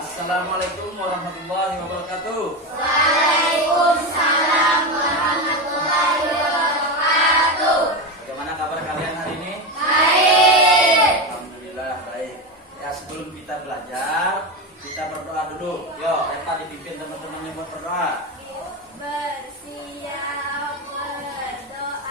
Assalamualaikum warahmatullahi wabarakatuh. Waalaikumsalam warahmatullahi wabarakatuh. Bagaimana kabar kalian hari ini? Baik. Alhamdulillah baik. Ya, sebelum kita belajar, kita berdoa dulu. Yo, Eva dipimpin teman-temannya buat berdoa. Bersiap berdoa.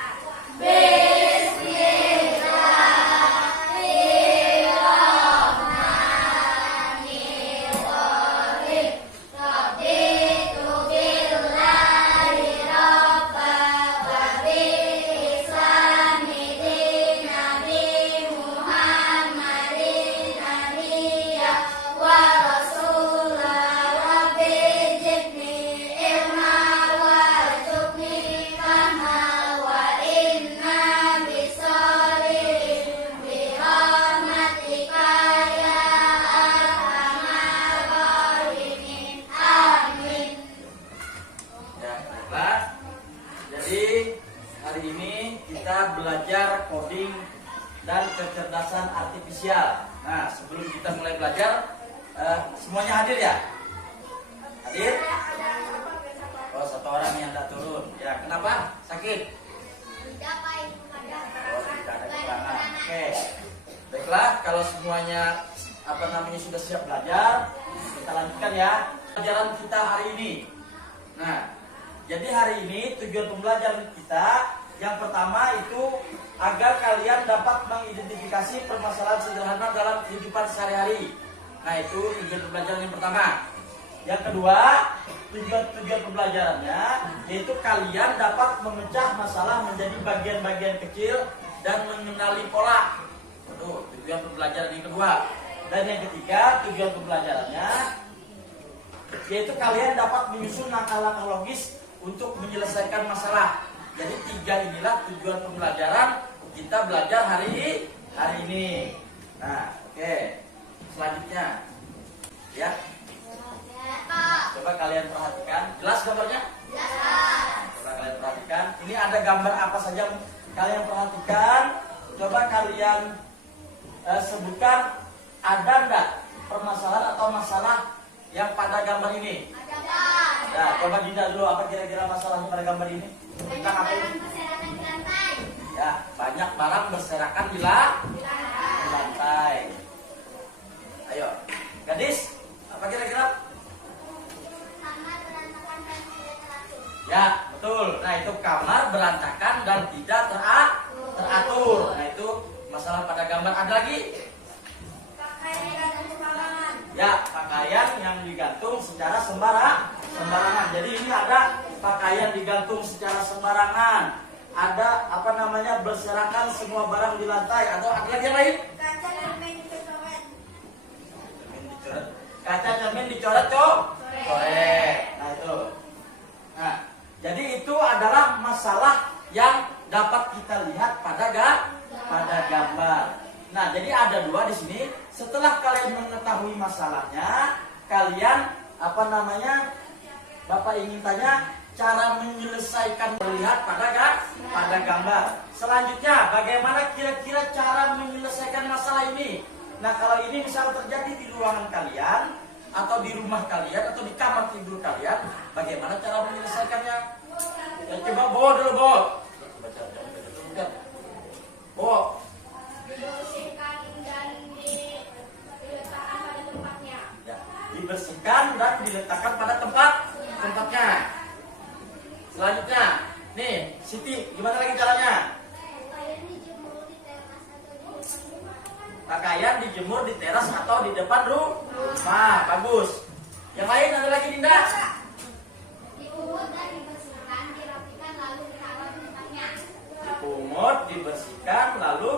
Jadi hari ini kita belajar coding dan kecerdasan artifisial. Nah, sebelum kita mulai belajar, semuanya hadir ya? Hadir? Oh, satu orang yang tidak turun. Ya, kenapa? Sakit? Oh, tidak ada keterangan. Oke. Baiklah, kalau semuanya sudah siap belajar, kita lanjutkan ya pelajaran kita hari ini. Nah, jadi hari ini tujuan pembelajaran kita yang pertama itu agar kalian dapat mengidentifikasi permasalahan sederhana dalam kehidupan sehari-hari. Nah, itu tujuan pembelajaran yang pertama. Yang kedua, tujuan pembelajarannya yaitu kalian dapat memecah masalah menjadi bagian-bagian kecil dan mengenali pola. Itu tujuan pembelajaran yang kedua. Dan yang ketiga, tujuan pembelajarannya yaitu kalian dapat menyusun langkah-langkah logis untuk menyelesaikan masalah. Jadi tiga inilah tujuan pembelajaran kita belajar hari ini. Nah, oke. Selanjutnya, ya. Coba kalian perhatikan. Jelas gambarnya? Coba kalian perhatikan. Ini ada gambar apa saja kalian perhatikan. Coba kalian sebutkan ada enggak permasalahan atau masalah yang pada gambar ini? Ya, coba Dinda dulu, apa kira-kira masalahnya pada gambar ini? Tentang apa ini? Ya, banyak barang berserakan di lantai. Ayo, gadis, apa kira-kira? Ya, betul. Nah, itu kamar berantakan dan tidak teratur. Nah, itu masalah pada gambar. Ada lagi? Ya, pakaian yang digantung secara sembarangan. Jadi ini ada pakaian digantung secara sembarangan. Ada berserakan semua barang di lantai. Atau ada lagi yang lain? Kaca cermin dicoret coret. Nah, itu. Nah, jadi itu adalah masalah yang dapat kita lihat pada gambar. Nah, jadi ada dua di sini. Setelah kalian mengetahui masalahnya, kalian Bapak ingin tanya cara menyelesaikan melihat pada gambar. Selanjutnya, bagaimana kira-kira cara menyelesaikan masalah ini? Nah, kalau ini misal terjadi di ruangan kalian atau di rumah kalian atau di kamar tidur kalian, bagaimana cara menyelesaikannya? Ya, coba bawa dulu, bawa. Bawa. Dibersihkan dan diletakkan pada tempatnya. Ya, dibersihkan dan diletakkan pada tempatnya. Selanjutnya, nih, Siti, gimana lagi caranya? Pakaian dijemur di teras atau di depan rumah. Bagus. Yang lain ada lagi, Dinda? Dipungut dan dibersihkan, dirapikan lalu ditaruh di tempatnya. Dipungut, dibersihkan, lalu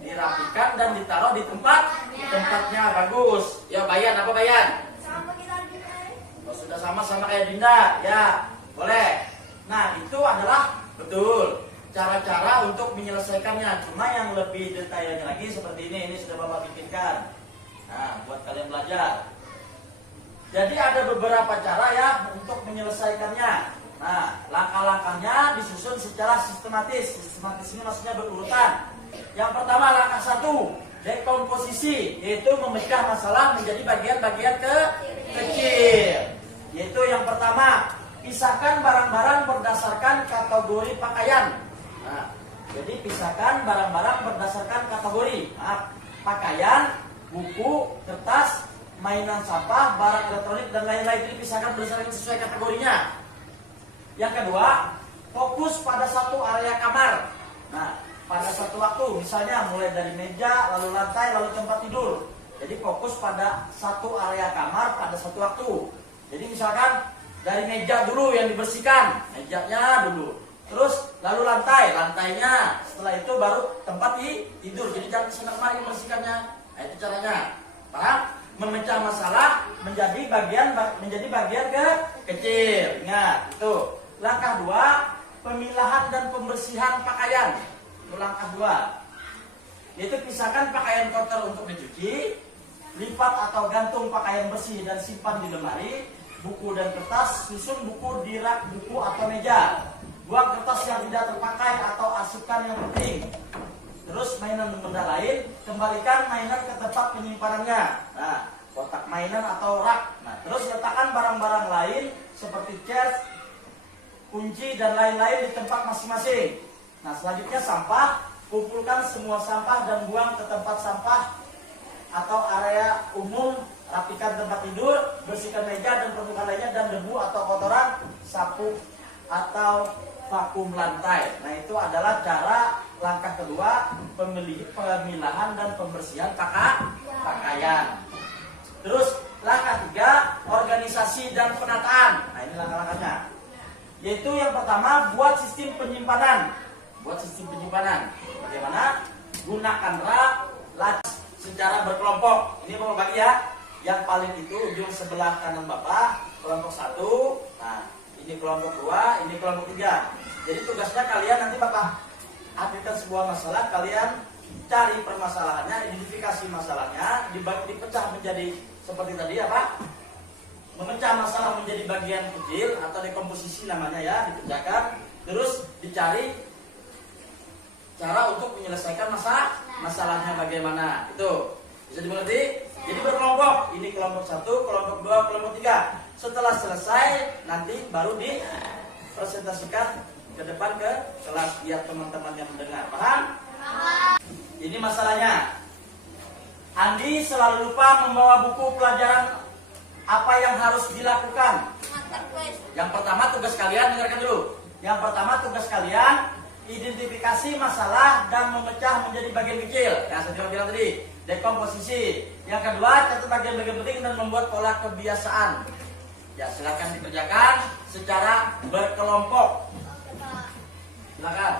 dirapikan dan ditaruh di tempatnya. Bagus. Ya, Bayan, apa Bayan? Sama kita juga. Oh, sudah sama kayak Dinda. Ya, boleh. Nah, itu adalah betul cara-cara untuk menyelesaikannya. Cuma yang lebih detailnya lagi seperti ini sudah Bapak bikinkan. Nah, buat kalian belajar. Jadi ada beberapa cara ya untuk menyelesaikannya. Nah, langkah-langkahnya disusun secara sistematis. Sistematis ini maksudnya berurutan. Yang pertama, langkah 1, dekomposisi, yaitu memecah masalah menjadi bagian-bagian kecil. Yaitu yang pertama, pisahkan barang-barang berdasarkan kategori pakaian. Nah, jadi pisahkan barang-barang berdasarkan kategori. Pakaian, buku, kertas, mainan sampah, barang elektronik dan lain-lain ini dipisahkan berdasarkan sesuai kategorinya. Yang kedua, fokus pada satu area kamar. Nah, pada satu waktu, misalnya mulai dari meja, lalu lantai, lalu tempat tidur. Jadi fokus pada satu area kamar pada satu waktu. Jadi misalkan dari meja dulu yang dibersihkan, mejanya dulu. Terus lalu lantainya. Setelah itu baru tempat tidur. Jadi jangan senang mari membersihkannya. Nah, itu caranya. Paham? Memecah masalah menjadi bagian kecil. Ingat, itu. Langkah 2, pemilahan dan pembersihan pakaian. Itu langkah 2. Yaitu pisahkan pakaian kotor untuk dicuci, lipat atau gantung pakaian bersih dan simpan di lemari, buku dan kertas, susun buku di rak buku atau meja. Buang kertas yang tidak terpakai atau arsipkan yang penting. Terus mainan dan benda lain, kembalikan mainan ke tempat penyimpanannya. Nah, kotak mainan atau rak. Nah, terus letakkan barang-barang lain seperti charge, kunci dan lain-lain di tempat masing-masing. Nah, selanjutnya sampah, kumpulkan semua sampah dan buang ke tempat sampah atau area umum. Rapikan tempat tidur, bersihkan meja dan permukaan lainnya dan debu atau kotoran, sapu atau vakum lantai. Nah, itu adalah cara langkah kedua, pemilahan dan pembersihan pakaian. Terus langkah 3, organisasi dan penataan. Nah, ini langkah-langkahnya. Yaitu yang pertama, buat sistem penyimpanan. Bagaimana? Gunakan rak secara berkelompok. Ini mau bagi ya. Yang paling itu ujung sebelah kanan Bapak, kelompok 1. Nah, ini kelompok 2, ini kelompok 3. Jadi tugasnya kalian nanti Bapak artikan sebuah masalah, kalian cari permasalahannya, identifikasi masalahnya, dipecah menjadi seperti tadi apa? Memecah masalah menjadi bagian kecil atau dekomposisi namanya ya, dipecahkan, terus dicari cara untuk menyelesaikan masalahnya bagaimana. Itu bisa dimengerti? Jadi berkelompok, ini kelompok 1, kelompok 2, kelompok 3. Setelah selesai, nanti baru dipresentasikan ke depan ke kelas biar teman-teman yang mendengar. Paham? Ini masalahnya. Andi selalu lupa membawa buku pelajaran. Apa yang harus dilakukan? Yang pertama tugas kalian, dengarkan dulu. Yang pertama tugas kalian identifikasi masalah dan memecah menjadi bagian kecil. Yang saya bilang tadi, dekomposisi. Yang kedua, catat bagian-bagian penting dan membuat pola kebiasaan. Ya, silakan dikerjakan secara berkelompok. Silakan.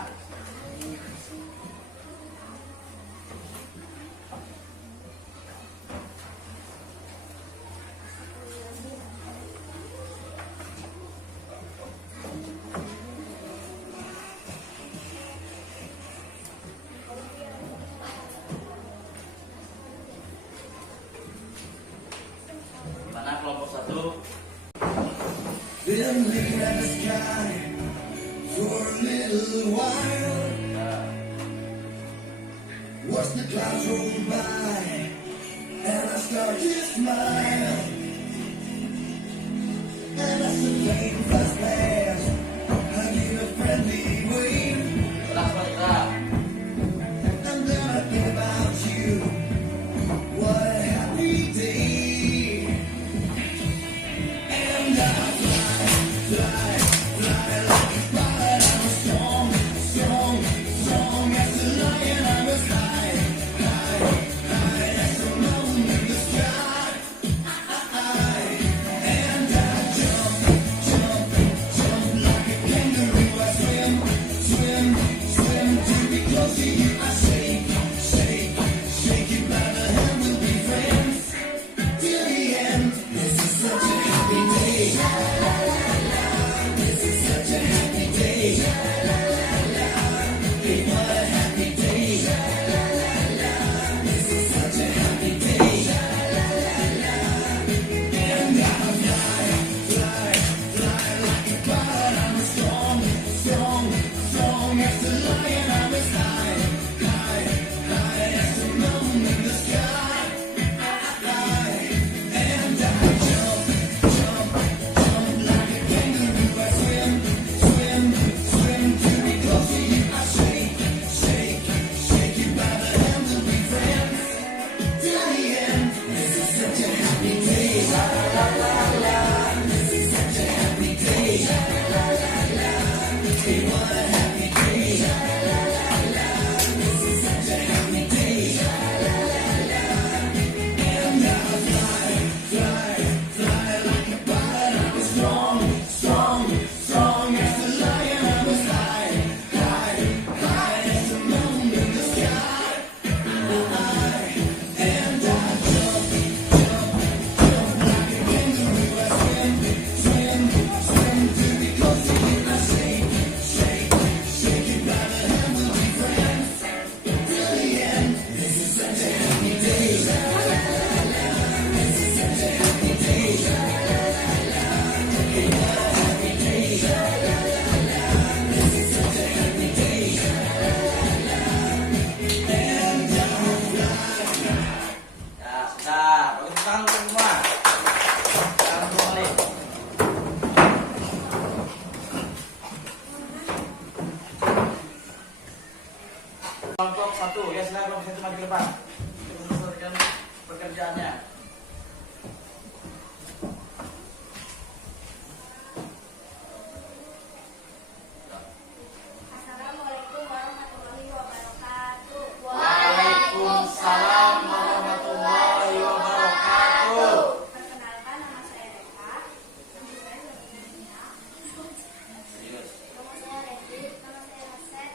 Mana kelompok 1? Been looking at the sky for a little while. Watch the clouds roll by, and I start to smile. And as the plane flies past, I give a friendly wave. And then I think about you. What a happy day. And I fly like a bird. I'm a strong as a lion. I'm as high as the moon in the sky. And I jump tepuk tangan untuk semua. Tangan kembali. Kelompok 1, ya silakan kelompok 1 maju ke depan. Untuk menyelesaikan pekerjaannya. Assalamualaikum warahmatullahi wabarakatuh. Waalaikumsalam warahmatullahi wabarakatuh. Perkenalkan, nama saya Reka. Nama saya Lina. Serius. Nama saya Redi. Nama saya Haset.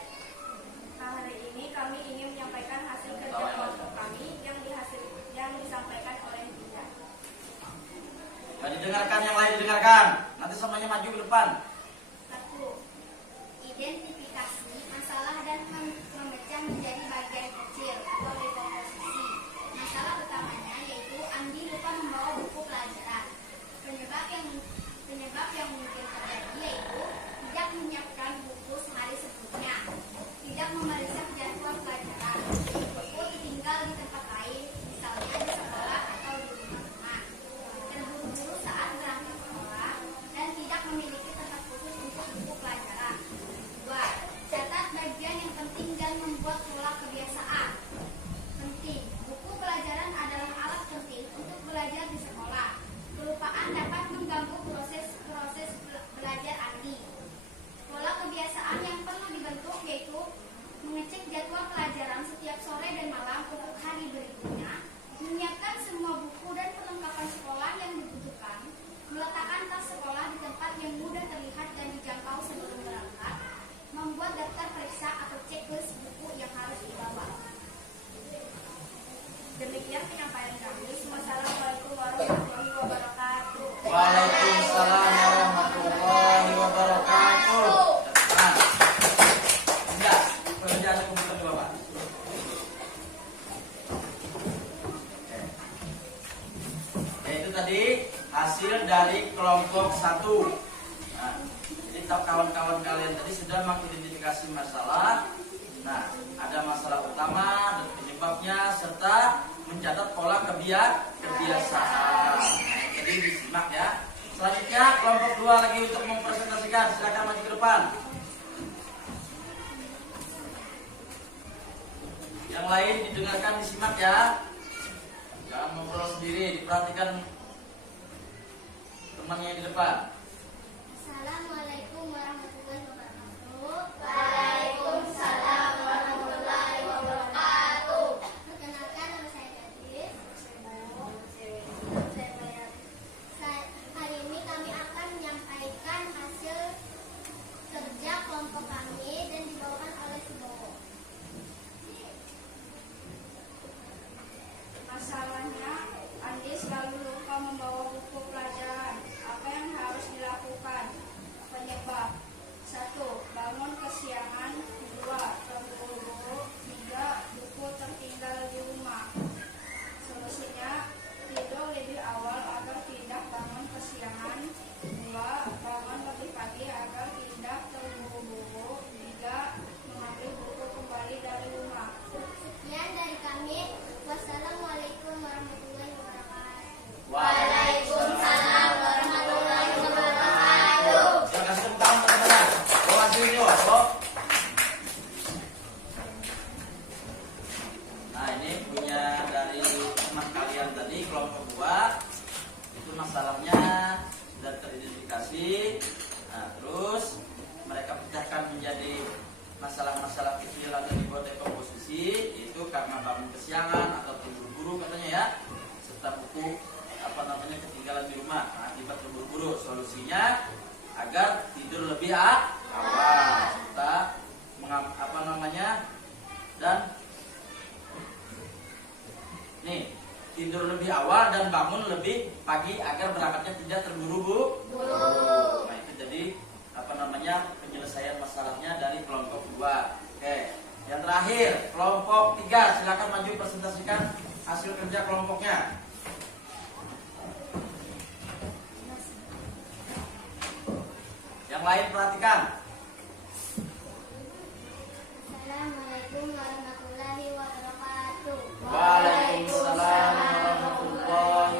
Nah, hari ini kami ingin menyampaikan hasil kerja kelompok kami yang disampaikan oleh Dinda. Gak didengarkan, yang lain didengarkan. Nanti semuanya maju ke depan. 1. Identifikasi masalah dan memecah menjadi bagian kecil atau dekomposisi. Masalah utamanya yaitu Andi lupa membawa buku pelajaran. Penyebab yang mungkin terjadi yaitu tidak menyiapkan buku sehari sebelumnya, tidak memeriksa jadwal pelajaran, buku ditinggal di tempat lain, misalnya di sekolah atau di rumah teman, terburu-buru saat berangkat sekolah, dan tidak memiliki tempat khusus untuk buku pelajaran. 2. Catat bagian yang penting dan membuat pola kebiasaan. Penting, buku pelajaran adalah alat penting untuk belajar di sekolah. Kelupaan dapat mengganggu proses belajar Andi. Pola kebiasaan yang perlu dibentuk yaitu mengecek jadwal pelajaran setiap sore dan malam untuk hari berikutnya, menyiapkan semua buku dan perlengkapan sekolah yang dibutuhkan, meletakkan tas sekolah di tempat yang mudah terlihat dan dijangkau sebelum berangkat, membuat daftar periksa atau checklist buku yang harus dibawa. Demikian penyampaian kami. Wassalamualaikum warahmatullahi wabarakatuh. Waalaikumsalam warahmatullahi wabarakatuh. Nah, sudah, pekerjaan komputer dulu, Pak. Oke. Itu tadi hasil dari kelompok 1. Nah, jadi kawan-kawan kalian tadi sudah mengidentifikasi masalah. Nah, ada masalah utama dan penyebabnya serta mencatat pola kebiasaan. Jadi disimak ya. Selanjutnya kelompok 2 lagi untuk mempresentasikan. Silakan maju ke depan. Yang lain didengarkan, disimak ya. Jangan ngobrol sendiri, diperhatikan temannya di depan. Assalamualaikum warahmatullahi wabarakatuh. Waalaikumsalam warahmatullahi wabarakatuh. Perkenalkan, nama saya Gadis. Hari ini kami akan menyampaikan hasil kerja kelompok kami dan dibawakan oleh Subowo. Masalahnya, Andi selalu lupa membawa buku pelajaran. Apa yang harus dilakukan? Penyebab: 1. Bangun kesiangan. 2. Terburu-buru. 3. Buku tertinggal di rumah. Solusinya, tidur lebih awal agar tidak bangun kesiangan. 2. Bangun lebih pagi agar tidak terburu-buru. 3. Mengambil buku kembali dari rumah. Sekian dari kami. Wassalamualaikum warahmatullahi wabarakatuh. Waalaikumsalam warahmatullahi wabarakatuh. Terima kasih tepuk tangan teman-teman. Bawa hasilnya, Pak. Nah, ini punya dari teman kalian tadi kelompok 2. Itu masalahnya sudah teridentifikasi. Nah, terus mereka pecahkan menjadi masalah-masalah kecil atau dibuat dekomposisi. Itu karena bangun kesiangan atau terburu-buru katanya ya, serta buku ketinggalan di rumah. Nah, akibat terburu-buru, solusinya agar tidur lebih awal serta dan nih tidur lebih awal dan bangun lebih pagi agar berangkatnya tidak terburu-buru. Nah, itu jadi penyelesaian masalahnya dari kelompok 2. Oke, yang terakhir kelompok 3, silakan maju presentasikan hasil kerja kelompoknya. Yang lain perhatikan. Assalamualaikum warahmatullahi wabarakatuh. Waalaikumsalam warahmatullahi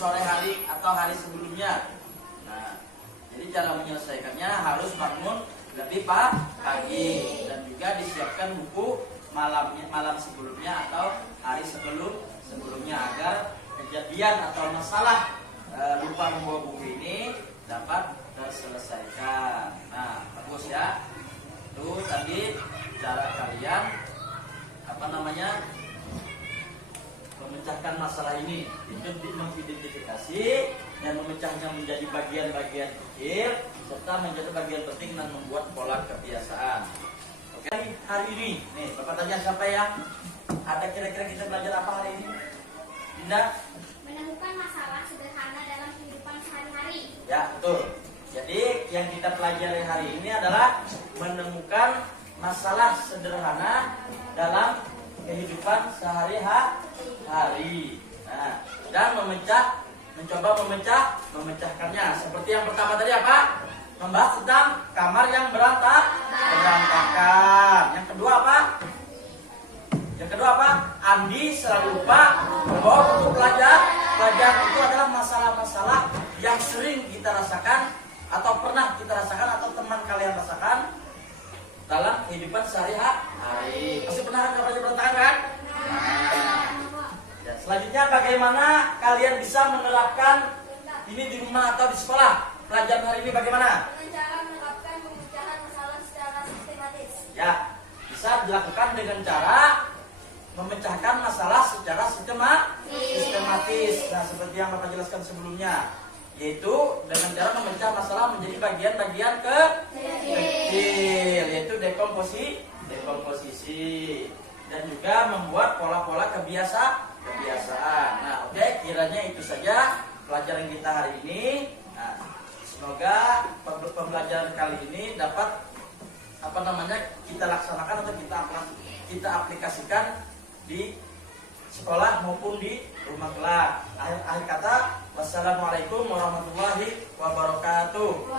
sore hari atau hari sebelumnya. Nah, jadi cara menyelesaikannya harus bangun lebih pagi dan juga disiapkan buku malam sebelumnya atau hari sebelumnya agar kejadian atau masalah lupa membawa buku ini dapat terselesaikan. Nah, bagus ya. Itu tadi cara kalian memecahkan masalah ini, itu mengidentifikasi dan memecahnya menjadi bagian-bagian kecil serta menjadi bagian penting dan membuat pola kebiasaan. Oke, hari ini nih Bapak tanya siapa ya? Ada kira-kira kita belajar apa hari ini? Dinda? Menemukan masalah sederhana dalam kehidupan sehari-hari. Ya, betul. Jadi yang kita pelajari hari ini adalah menemukan masalah sederhana dalam kehidupan sehari-hari. Nah, dan mencoba memecahkannya. Seperti yang pertama tadi apa? Membahas tentang kamar yang berantakan. Yang kedua apa? Andi selalu lupa membawa buku pelajar. Pelajar itu adalah masalah-masalah yang sering kita rasakan atau pernah kita rasakan atau teman kalian rasakan dalam kehidupan sehari-hari. Pasti pernah kan kamar yang berantakan kan? Ya, selanjutnya bagaimana kalian bisa menerapkan ini di rumah atau di sekolah? Pelajaran hari ini bagaimana? Dengan cara menerapkan pemecahan masalah secara sistematis. Ya, bisa dilakukan dengan cara memecahkan masalah secara sistematis. Nah, seperti yang Bapak jelaskan sebelumnya, yaitu dengan cara memecah masalah menjadi bagian-bagian kecil, yaitu dekomposisi, dan juga membuat pola-pola kebiasaan. Nah, oke, kiranya itu saja pelajaran kita hari ini. Nah, semoga pembelajaran kali ini dapat kita laksanakan atau kita aplikasikan di sekolah maupun di rumah kelak. Akhir kata, wassalamualaikum warahmatullahi wabarakatuh.